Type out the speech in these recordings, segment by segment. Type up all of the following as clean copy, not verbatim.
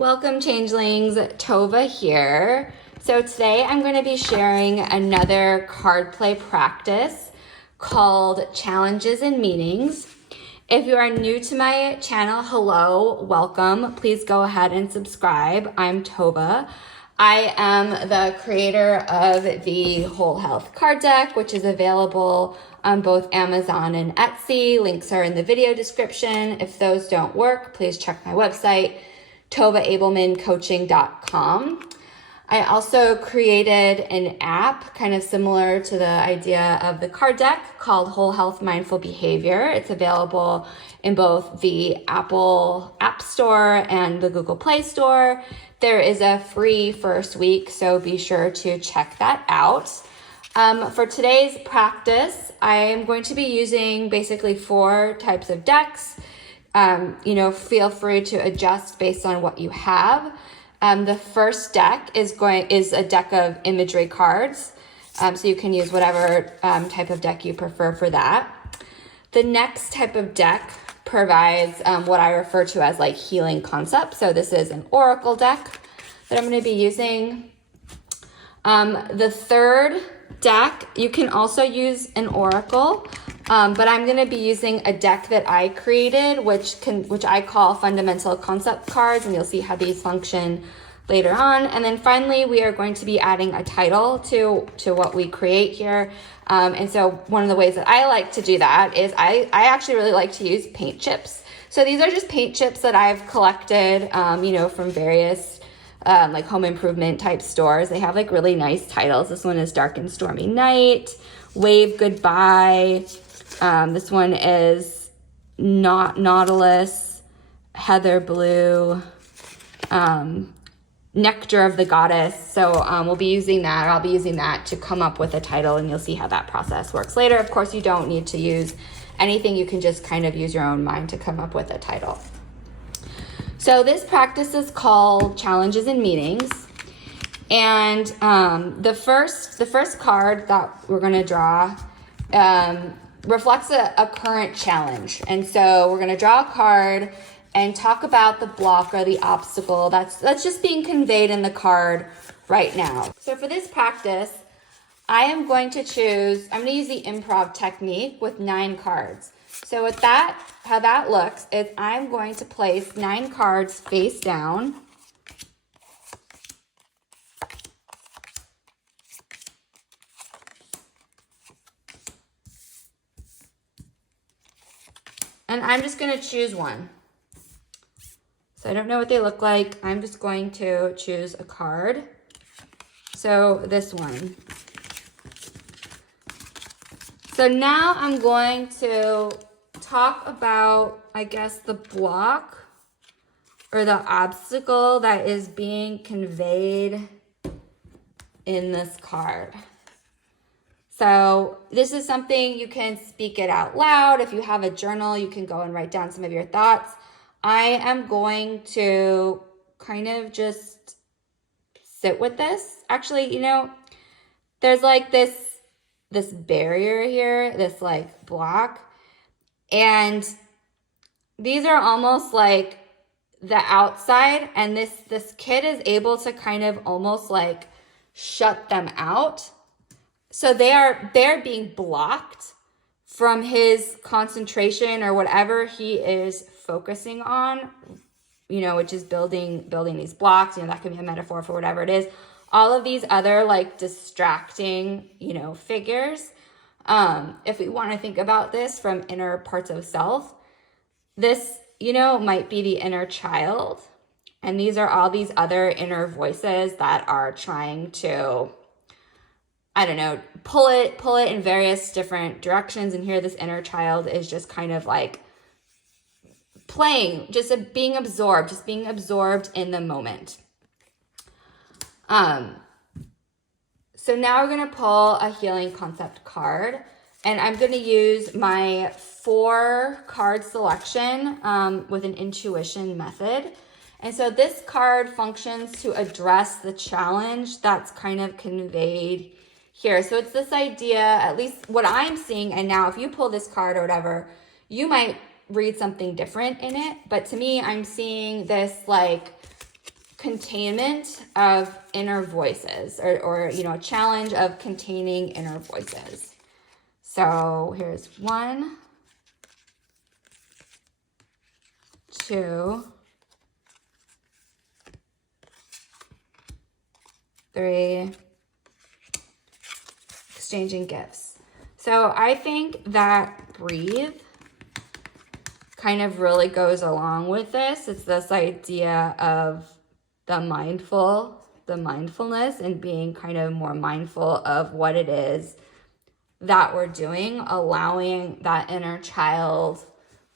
Welcome Changelings, Tova here. So today I'm going to be sharing another card play practice called Challenges and Meanings. If you are new to my channel, hello, welcome. Please go ahead and subscribe. I'm Tova. I am the creator of the Whole Health card deck, which is available on both Amazon and Etsy. Links are in the video description. If those don't work, please check my website, tovaabelmancoaching.com. I also created an app kind of similar to the idea of the card deck called Whole Health Mindful Behavior. It's available in both the Apple App Store and the Google Play Store. There is a free first week, so be sure to check that out. For today's practice, I am going to be using basically 4 types of decks. Feel free to adjust based on what you have. The first deck is a deck of imagery cards. So you can use whatever type of deck you prefer for that. The next type of deck provides what I refer to as like healing concepts. So this is an oracle deck that I'm going to be using. The third deck, you can also use an oracle. But I'm going to be using a deck that I created, which I call fundamental concept cards, and you'll see how these function later on. And then finally, we are going to be adding a title to what we create here. And so one of the ways that I like to do that is I actually really like to use paint chips. So these are just paint chips that I've collected, from various like home improvement type stores. They have like really nice titles. This one is Dark and Stormy Night, Wave Goodbye. This one is Nautilus, Heather Blue, Nectar of the Goddess. So we'll be using that, or I'll be using that to come up with a title, and you'll see how that process works later. Of course, you don't need to use anything. You can just kind of use your own mind to come up with a title. So this practice is called Challenges and Meanings. And the first card that we're going to draw reflects a current challenge. And so we're going to draw a card and talk about the block or the obstacle that's just being conveyed in the card right now. So for this practice, I'm going to use the improv technique with 9 cards. So with that, how that looks is I'm going to place 9 cards face down. And I'm just going to choose one. So I don't know what they look like. I'm just going to choose a card. So this one. So now I'm going to talk about, I guess, the block or the obstacle that is being conveyed in this card. So this is something you can speak it out loud. If you have a journal, you can go and write down some of your thoughts. I am going to kind of just sit with this. Actually, there's like this barrier here, this like block. And these are almost like the outside, and this kid is able to kind of almost like shut them out. So they're being blocked from his concentration or whatever he is focusing on, which is building these blocks. That can be a metaphor for whatever it is. All of these other like distracting, figures. If we want to think about this from inner parts of self, this, might be the inner child. And these are all these other inner voices that are trying to, pull it in various different directions. And here this inner child is just kind of like playing, just being absorbed in the moment. So now we're going to pull a healing concept card, and I'm going to use my 4 card selection with an intuition method. And so this card functions to address the challenge that's kind of conveyed here. So it's this idea, at least what I'm seeing, and now if you pull this card or whatever, you might read something different in it. But to me, I'm seeing this like containment of inner voices, or you know, a challenge of containing inner voices. So here's 1, 2, 3, exchanging gifts. So I think that breathe kind of really goes along with this. It's this idea of the mindfulness, and being kind of more mindful of what it is that we're doing, allowing that inner child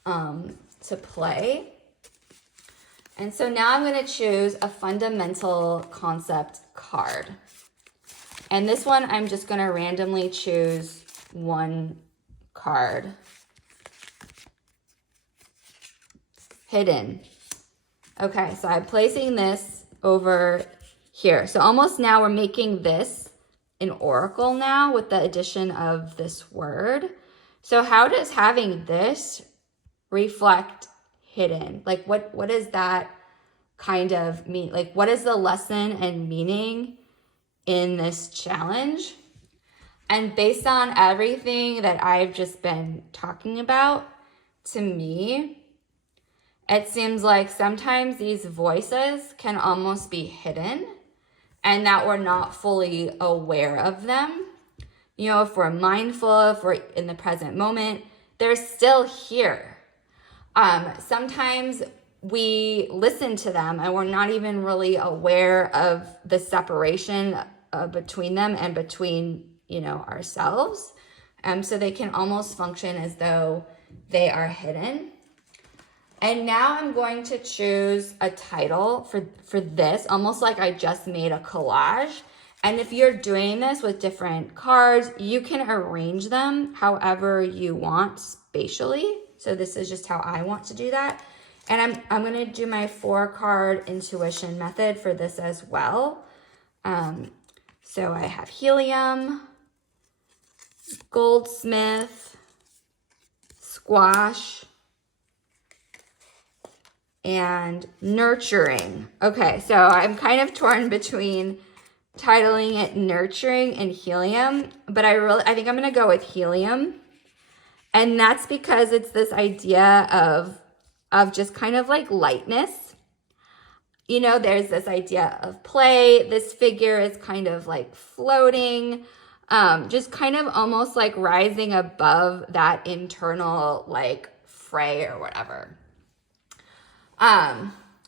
to play. And so now I'm going to choose a fundamental concept card. And this one, I'm just going to randomly choose 1 card. Hidden. Okay, so I'm placing this over here. So almost now we're making this an oracle now with the addition of this word. So how does having this reflect hidden? Like what does that kind of mean? Like what is the lesson and meaning in this challenge? And based on everything that I've just been talking about, to me, it seems like sometimes these voices can almost be hidden, and that we're not fully aware of them. You know, if we're mindful, if we're in the present moment, they're still here. Sometimes we listen to them and we're not even really aware of the separation between them and between, you know, ourselves. So they can almost function as though they are hidden. And now I'm going to choose a title for this, almost like I just made a collage. And if you're doing this with different cards, you can arrange them however you want spatially. So this is just how I want to do that. And I'm going to do my 4-card intuition method for this as well. So I have helium, goldsmith, squash, and nurturing. Okay, so I'm kind of torn between titling it nurturing and helium, but I think I'm gonna go with helium. And that's because it's this idea of just kind of like lightness. You know, there's this idea of play. This figure is kind of like floating, just kind of almost like rising above that internal like fray or whatever.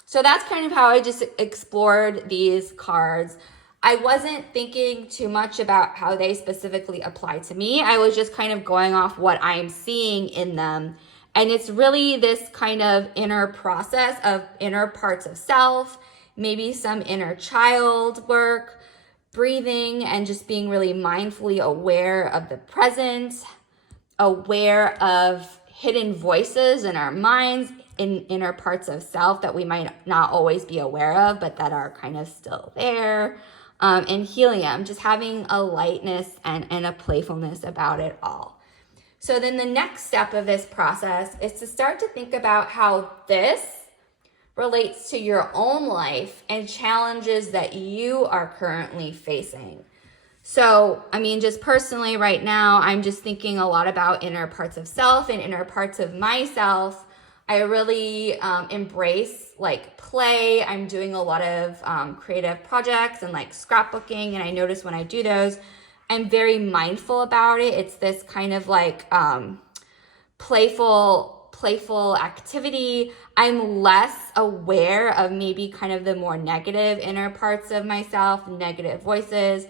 So that's kind of how I just explored these cards. I wasn't thinking too much about how they specifically apply to me. I was just kind of going off what I'm seeing in them. And it's really this kind of inner process of inner parts of self, maybe some inner child work, breathing, and just being really mindfully aware of the present, aware of hidden voices in our minds, in inner parts of self that we might not always be aware of, but that are kind of still there. And helium, just having a lightness and a playfulness about it all. So then the next step of this process is to start to think about how this relates to your own life and challenges that you are currently facing. So, I mean, just personally right now, I'm just thinking a lot about inner parts of self and inner parts of myself. I really embrace like play. I'm doing a lot of creative projects and like scrapbooking. And I notice when I do those, I'm very mindful about it. It's this kind of like playful activity. I'm less aware of maybe kind of the more negative inner parts of myself, negative voices.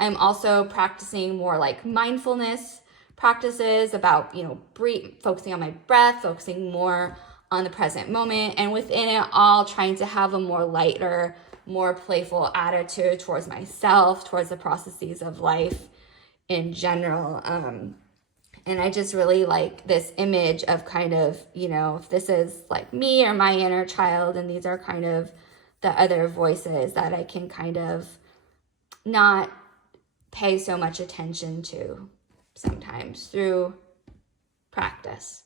I'm also practicing more like mindfulness practices about, you know, focusing on my breath, focusing more on the present moment, and within it all trying to have a more lighter, more playful attitude towards myself, towards the processes of life in general. And I just really like this image of kind of, you know, if this is like me or my inner child, and these are kind of the other voices that I can kind of not pay so much attention to sometimes through practice.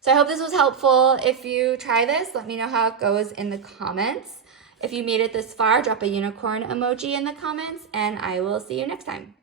So I hope this was helpful. If you try this, let me know how it goes in the comments. If you made it this far, drop a unicorn emoji in the comments, and I will see you next time.